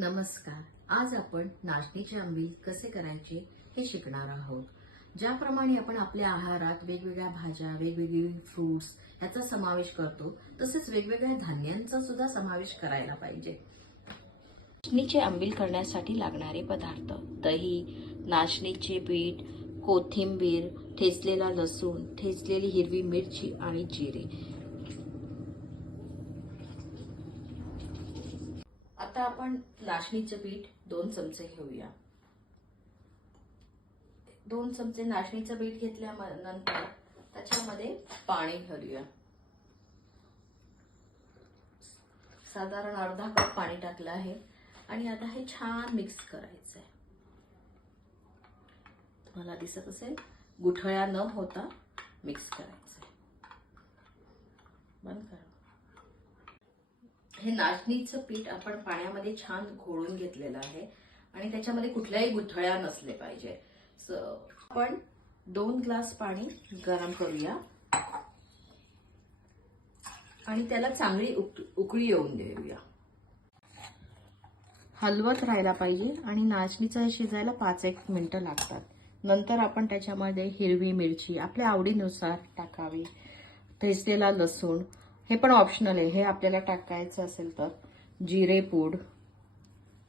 नमस्कार. आज आपण नाचणीचे आंबील कसे करायचे हे शिकणार आहोत. ज्याप्रमाणे आपण आपल्या आहारात वेगवेगळ्या भाज्या वेगवेगळी फ्रुट्स याचा समावेश करतो तसेच वेगवेगळ्या धान्यांचा सुद्धा समावेश करायला पाहिजे. नाचणीचे आंबील करण्यासाठी लागणारे पदार्थ दही नाचणीचे पीठ कोथिंबीर ठेचलेला लसूण ठेचलेली हिरवी मिरची आणि जिरे. आता आपण नाचणीचं पीठ दोन चमचे घेऊया. दोन चमचे नाचणीचं पीठ घेतल्यानंतर त्याच्यामध्ये पाणी घालूया. साधारण अर्धा कप पाणी टाकलं आहे आणि आता हे छान मिक्स करायचं आहे तुम्हाला दिसत असेल गुठळ्या न होता मिक्स करायचं आहे बंद करा. हे नाचणीचं पीठ आपण पाण्यामध्ये छान घोळून घेतलेलं आहे आणि त्याच्यामध्ये कुठल्याही गुठळ्या नसले पाहिजे. सो आपण दोन ग्लास पाणी गरम करूया. आणि त्याला चांगली उक- उकळी येऊन देऊया. हलवत राहायला पाहिजे आणि नाचणीचं हे शिजायला पाच एक मिनटं लागतात. नंतर आपण त्याच्यामध्ये हिरवी मिरची आपल्या आवडीनुसार टाकावी. ठेचलेला लसूण हे पण ऑप्शनल आहे. हे आपल्याला टाकायचं असेल तर जिरे पूड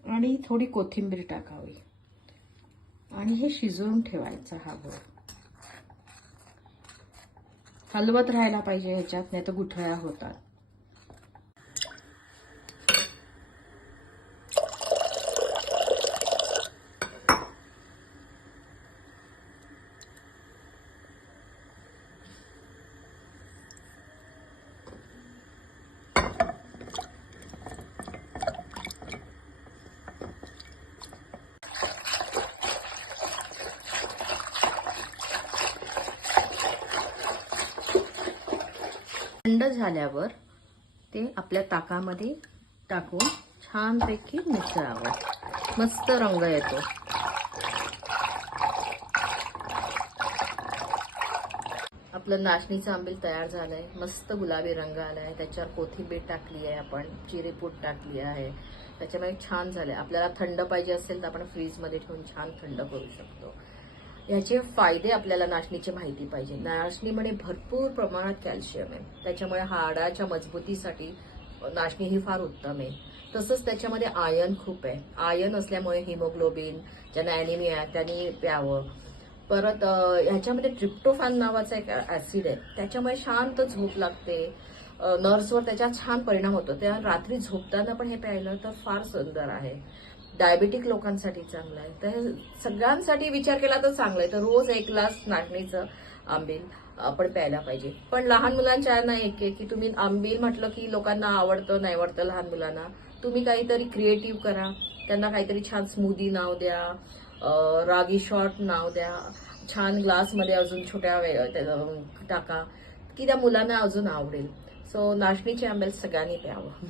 आणि थोडी कोथिंबीर टाकावी. आणि हे शिजवून ठेवायचं हा गोळ. हलवत राहायला पाहिजे ह्याच्यात नाही तर गुठळ्या होतात. थंड झाल्यावर ते आपल्या ताकामध्ये टाकून छानपैकी मिसळावं. मस्त रंग येतो. आपलं नाचणीचं आंबील तयार झालंय. मस्त गुलाबी रंग आलाय. त्याच्यावर कोथिंबीर टाकली आहे आपण. चिरेपूट टाकली आहे. त्याच्यामुळे छान झालंय. आपल्याला थंड पाहिजे असेल तर आपण फ्रीजमध्ये ठेवून छान थंड करू शकतो. याचे फायदे आपल्याला नाचणीची माहिती पाहिजे. नाचणीमध्ये भरपूर प्रमाणात कॅल्शियम आहे. त्याच्यामुळे हाडाच्या मजबूतीसाठी नाचणी ही फार उत्तम आहे. तसंच त्याच्यामध्ये आयन खूप आहे. आयन असल्यामुळे हिमोग्लोबिन ज्यांना ॲनिमिया त्यांनी प्यावं. परत ह्याच्यामध्ये ट्रिप्टोफॅन नावाचा एक ऍसिड आहे. त्याच्यामुळे शांत झोप लागते. नर्सवर त्याचा छान परिणाम होतो. त्या रात्री झोपताना पण हे प्यायलं तर फार सुंदर आहे. डायबेटिक लोकांसाठी चांगलं आहे. तर सगळ्यांसाठी विचार केला तर चांगलं आहे. तर रोज एक ग्लास नाचणीचं आंबील आपण प्यायला पाहिजे. पण लहान मुलांच्या ना एक आहे की तुम्ही आंबील म्हटलं की लोकांना आवडतं नाही आवडतं लहान मुलांना. तुम्ही काहीतरी क्रिएटिव्ह करा. त्यांना काहीतरी छान स्मूदी नाव द्या रागी शॉट नाव द्या. छान ग्लासमध्ये अजून छोट्या वे- त्या- टाका की त्या मुलांना अजून आवडेल. सो नाचणीचे आंबेल सगळ्यांनी प्यावं.